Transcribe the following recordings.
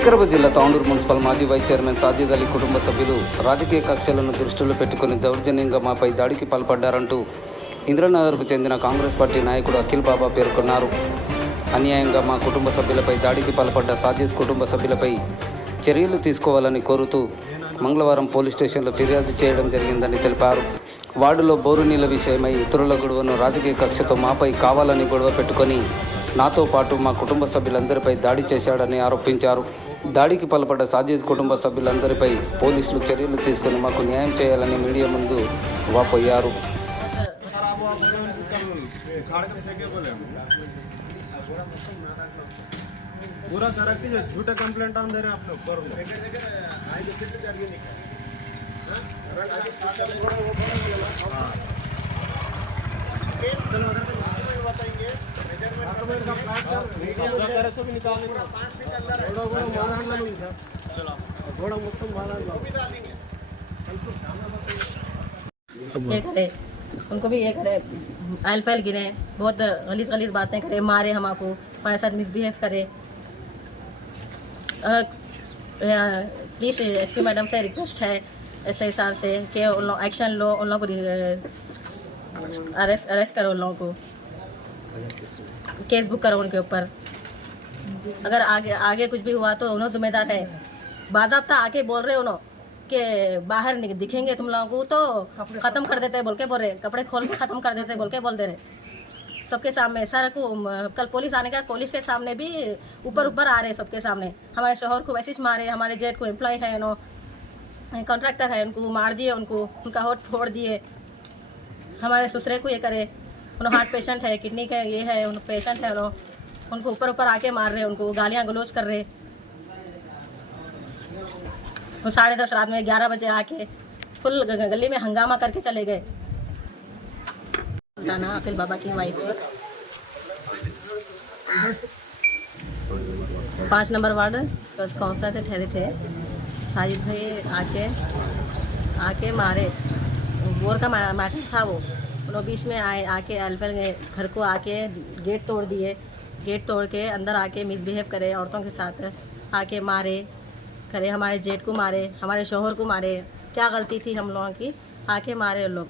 వికారాబాద్ జిల్లా తాండూరు మున్సిపల్ మాజీ vice chairman Sajid Ali కుటుంబ సభ్యులు రాజకీయ కక్షలను దృష్టిలో పెట్టుకుని దౌర్జన్యంగా మాపై దాడికి పాల్పడ్డారంటూ ఇంద్రనగర్కు చెందిన కాంగ్రెస్ పార్టీ నాయకుడు అఖిల్ బాబా పేర్కొన్నారు. అన్యాయంగా మా కుటుంబ సభ్యులపై దాడికి పాల్పడ్డ సాజిద్ కుటుంబ సభ్యులపై చర్యలు తీసుకోవాలని కోరుతూ మంగళవారం పోలీస్ స్టేషన్లో ఫిర్యాదు చేయడం జరిగిందని తెలిపారు. వార్డులో బోరు నీళ్ల విషయమై ఇతరుల గొడవను రాజకీయ కక్షతో మాపై కావాలని గొడవ పెట్టుకొని నాతో పాటు మా కుటుంబ సభ్యులందరిపై దాడి చేశాడని ఆరోపించారు. దాడికి పాల్పడ్డ సాజిద్ కుటుంబ సభ్యులందరిపై పోలీసులు చర్యలు తీసుకుని మాకు న్యాయం చేయాలని మీడియా ముందు వాపోయారు. पूरा तरक्की जो झूठे कंप्लेंट आन दे रहे हैं आप लोग उनको भी ये करे, आयल फैल गिरे, बहुत गलीज बातें करे, मारे हमको, हमारे साथ मिसबिहेव करे। प्लीज़ एसपी मैडम से रिक्वेस्ट है SI साहब से कि उन लोग एक्शन लो, उन लोगों को अरेस्ट करो, उन लोगों को केस बुक करो उनके ऊपर। अगर आगे कुछ भी हुआ तो उन्होंने जिम्मेदार है। बाज़ाब्ता आके बोल रहे उन्होंने कि बाहर दिखेंगे तुम लोगों को तो ख़त्म कर देते बोल के बोल रहे, कपड़े खोल के ख़त्म कर देते बोल के बोल दे रहे सबके सामने। सर को कल पुलिस आने का, पुलिस के सामने भी ऊपर आ रहे सबके सामने। हमारे शोहर को वैसे मारे, हमारे जेठ को एम्प्लॉय है, कॉन्ट्रैक्टर है, उनको मार दिए, उनका होठ फोड़ दिए। हमारे ससुरे को ये करे, उन्होंने हार्ट पेशेंट है, किडनी का ये है, उन पेशेंट है, उनको ऊपर आके मार रहे, उनको गालियाँ गलोच कर रहे। 10:30 रात में 11 बजे आके फुल गली में हंगामा करके चले गए। ना अखिल बाबा की वाइफ 5 नंबर वार्ड काउंसलर से ठहरे थे। साजिद भाई आके मारे, बोर का मैटर था वो। उन्होंने बीच में आके अल्फल घर को आके गेट तोड़ दिए, गेट तोड़ के अंदर आके मिसबिहेव करे, औरतों के साथ आके मारे करे, हमारे जेठ को मारे, हमारे शोहर को मारे। क्या गलती थी हम लोगों की, आके मारे लोग,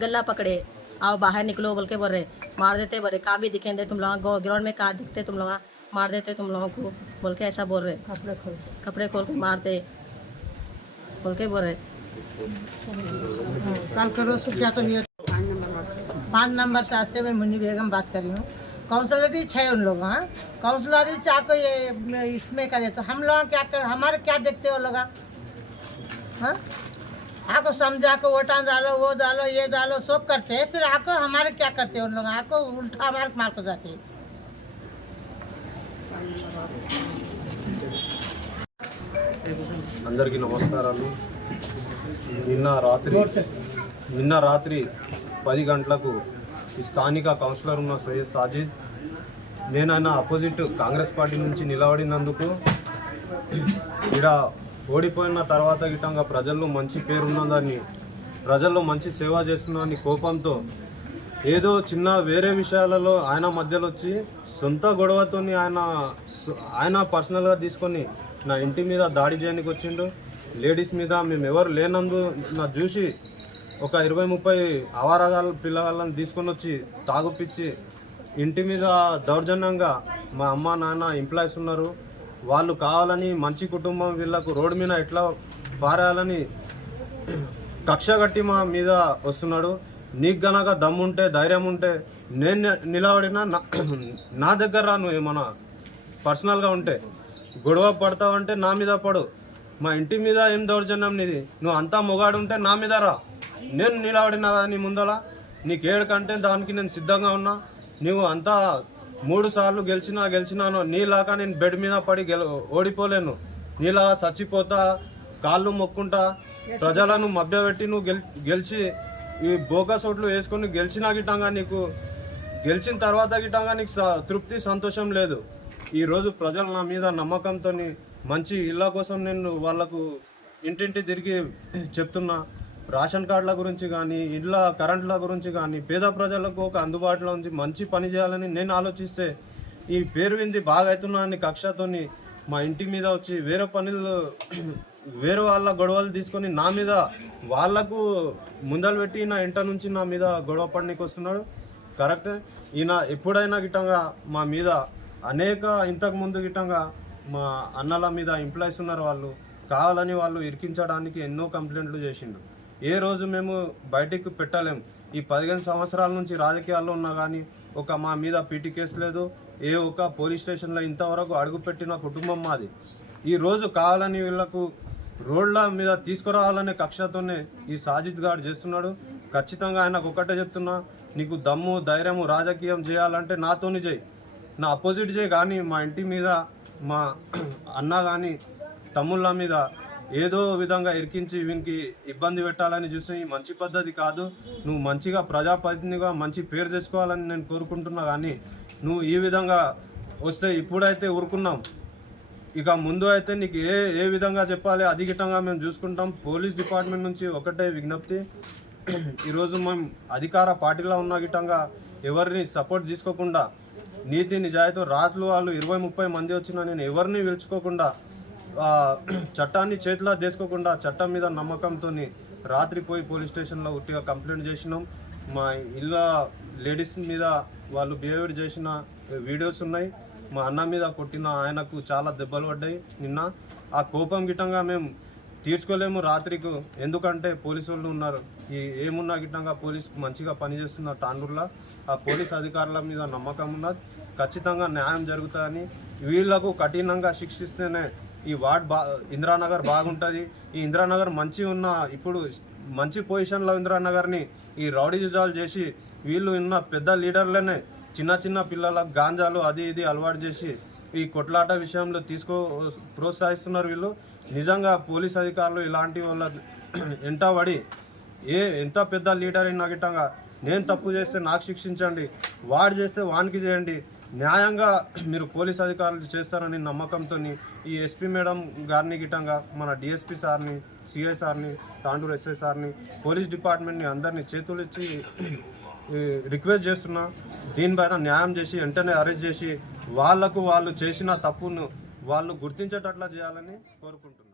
गला पकड़े, आओ बाहर निकलो बोल के बोल रहे, मार देते बोल रहे, कहाँ भी दिखेंगे तुम लोग, ग्राउंड में कहाँ दिखते तुम लोग, मार देते तुम लोगों को बोल के ऐसा बोल रहे। कपड़े खोल के मारते बोल के बोल रहे। कल करो क्या तो नहीं। 5 नंबर साथ से मैं मुन्नी बेगम बात कर रही हूँ। काउंसलरी 6 उन लोग, हाँ काउंसलरी चाह को ये इसमें करे तो हम लोग क्या कर, हमारे क्या देखते हो लोग, हाँ आपको समझा को वोटा डालो, वो डालो, ये डालो, सब करते हैं, फिर आपको हमारे क्या करते हैं उन लोग, आपको उल्टा हमारे मार को जाते हैं। అందరికీ నమస్కారాలు. నిన్న రాత్రి 10 గంటలకు ఈ స్థానిక కౌన్సిలర్ ఉన్న సయ్యద్ సాజిద్, నేను ఆయన అపోజిట్ కాంగ్రెస్ పార్టీ నుంచి నిలబడినందుకు, ఇక్కడ ఓడిపోయిన తర్వాత గిట్టంగా ప్రజల్లో మంచి పేరున్నదాన్ని, ప్రజల్లో మంచి సేవ చేస్తున్నదాన్ని కోపంతో ఏదో చిన్న వేరే విషయాలలో ఆయన మధ్యలో వచ్చి సొంత గొడవతో ఆయన పర్సనల్గా తీసుకొని నా ఇంటి మీద దాడి చేయడానికి వచ్చిండు. లేడీస్ మీద మేము ఎవరు లేనందు నా చూసి ఒక 20-30 ఆవారగాళ్ళ పిల్లగాళ్ళని తీసుకొని వచ్చి తాగుపిచ్చి ఇంటి మీద దౌర్జన్యంగా, మా అమ్మ నాన్న ఎంప్లాయీస్ ఉన్నారు, వాళ్ళు కావాలని మంచి కుటుంబం వీళ్ళకు రోడ్డు మీద ఎట్లా పారేయాలని కక్ష కట్టి మా మీద వస్తున్నాడు. నీకు గనక దమ్ముంటే, ధైర్యం ఉంటే నేను నిలబడినా నా దగ్గర నువ్వు ఏమన్నా పర్సనల్గా ఉంటే గొడవ పడతావంటే నా మీద పడు, మా ఇంటి మీద ఏం దౌర్జన్యం నీది, నువ్వు అంతా మొగాడు ఉంటే నా మీద రా, నేను నిలబడినా నీ ముందల, నీకు ఏడుకంటే దానికి నేను సిద్ధంగా ఉన్నా. నువ్వు అంతా 3 సార్లు గెలిచినాను, నీలాగా నేను బెడ్ మీద పడి ఓడిపోలేను, నీలాగా చచ్చిపోతా, కాళ్ళు మొక్కుంటా, ప్రజలను మభ్యపెట్టి నువ్వు గెలిచి ఈ బోగస్ ఓట్లు వేసుకొని గెలిచినా గిట్టంగా, నీకు గెలిచిన తర్వాత గిట్టంగా నీకు తృప్తి సంతోషం లేదు. ఈరోజు ప్రజలు నా మీద నమ్మకంతో మంచి ఇళ్ళ కోసం నేను వాళ్ళకు ఇంటింటి తిరిగి చెప్తున్నా. రేషన్ కార్డుల గురించి కానీ, ఇళ్ళ కరెంట్ల గురించి కానీ, పేద ప్రజలకు ఒక అందుబాటులో ఉంచి మంచి పని చేయాలని నేను ఆలోచిస్తే ఈ పేరు వింది బాగా అవుతున్నా అని కక్షతోని మా ఇంటి మీద వచ్చి వేరే వాళ్ళ గొడవలు తీసుకొని నా మీద వాళ్ళకు ముందలు పెట్టి నా ఇంట నుంచి నా మీద గొడవ పడనీకి వస్తున్నాడు. కరెక్ట్. ఈయన ఎప్పుడైనా గిట్టంగా మా మీద అనేక ఇంతకు ముందు గిట్టంగా మా అన్నల మీద ఎంప్లాయీస్ ఉన్నారు, వాళ్ళు కావాలని వాళ్ళు ఇరికించడానికి ఎన్నో కంప్లైంట్లు చేసిండు. ఏ రోజు మేము బయటికి పెట్టలేం. ఈ 15 సంవత్సరాల నుంచి రాజకీయాల్లో ఉన్నా కానీ మా మీద పీటీ కేసు లేదు, ఏ ఒక్క పోలీస్ స్టేషన్లో ఇంతవరకు అడుగుపెట్టిన కుటుంబం మాది. ఈరోజు కావాలని వీళ్ళకు రోడ్ల మీద తీసుకురావాలనే కక్షతోనే ఈ సాజిద్ గారు చేస్తున్నాడు. ఖచ్చితంగా ఆయనకు ఒకటే చెప్తున్నా, నీకు దమ్ము ధైర్యము రాజకీయం చేయాలంటే నాతోని చేయి, నా అపోజిట్ చేయి. కానీ మా ఇంటి మీద మా అన్న కానీ తమ్ముళ్ళ మీద ఏదో విధంగా ఇరికించి వీనికి ఇబ్బంది పెట్టాలని చూస్తే మంచి పద్ధతి కాదు. నువ్వు మంచిగా ప్రజాప్రతినిధిగా మంచి పేరు తెచ్చుకోవాలని నేను కోరుకుంటున్నా. కానీ నువ్వు ఈ విధంగా వస్తే ఇప్పుడైతే ఊరుకున్నాం, ఇక ముందు అయితే నీకు ఏ విధంగా చెప్పాలి అది గిట్టంగా మేము చూసుకుంటాం. పోలీస్ డిపార్ట్మెంట్ నుంచి ఒకటే విజ్ఞప్తి, ఈరోజు మేము అధికార పార్టీలో ఉన్న గిట్టంగా ఎవరిని సపోర్ట్ తీసుకోకుండా నీతి నిజాయితీ రాత్రులు వాళ్ళు 20-30 మంది వచ్చినా నేను ఎవరిని పిలుచుకోకుండా చట్టాన్ని చేతిలో తీసుకోకుండా చట్టం మీద నమ్మకంతో రాత్రి పోయి పోలీస్ స్టేషన్లో ఉట్టిగా కంప్లైంట్ చేసినాం. మా ఇళ్ళ లేడీస్ మీద వాళ్ళు బిహేవియర్ చేసిన వీడియోస్ ఉన్నాయి. మా అన్న మీద కొట్టిన ఆయనకు చాలా దెబ్బలు పడ్డాయి నిన్న. ఆ కోపం గిట్టంగా మేము తీర్చుకోలేము రాత్రికి, ఎందుకంటే పోలీసు వాళ్ళు ఉన్నారు. ఏమున్నా గిట్టంగా పోలీసు మంచిగా పనిచేస్తున్నారు తాండూరులో. ఆ పోలీస్ అధికారుల మీద నమ్మకం ఉన్నది, ఖచ్చితంగా న్యాయం జరుగుతుందని. వీళ్లకు కఠినంగా శిక్షిస్తేనే ఈ వార్డ్ ఇందిరానగర్ బాగుంటుంది. ఈ ఇందిరానగర్ ఇప్పుడు మంచి పొజిషన్లో ఇందిరానగర్ని ఈ రౌడీ జుజాలు చేసి వీళ్ళు ఉన్న పెద్ద లీడర్లనే చిన్న పిల్లలకు గాంజాలు అది ఇది అలవాటు చేసి ఈ కొట్లాట విషయంలో ప్రోత్సహిస్తున్నారు వీళ్ళు. నిజంగా పోలీస్ అధికారులు ఇలాంటి వాళ్ళ ఎంటబడి ఎంత పెద్ద లీడర్ అయినా గిట్టంగా నేను తప్పు చేస్తే నాకు శిక్షించండి, వాడు చేస్తే వానికి చేయండి, న్యాయంగా మీరు పోలీస్ అధికారులు చేస్తారని నమ్మకంతో ఈ ఎస్పీ మేడం గారిని గిట్టంగా మన డిఎస్పీ సార్ని, సిఐ సార్ని, తాండూరు ఎస్ఐ సార్ని, పోలీస్ డిపార్ట్మెంట్ని అందరినీ చేతులు ఇచ్చి రిక్వెస్ట్ చేస్తున్నా, దీనిపైన న్యాయం చేసి వెంటనే అరెస్ట్ చేసి వాళ్ళు చేసిన తప్పును వాళ్ళు గుర్తించేటట్లా చేయాలని కోరుకుంటున్నాను.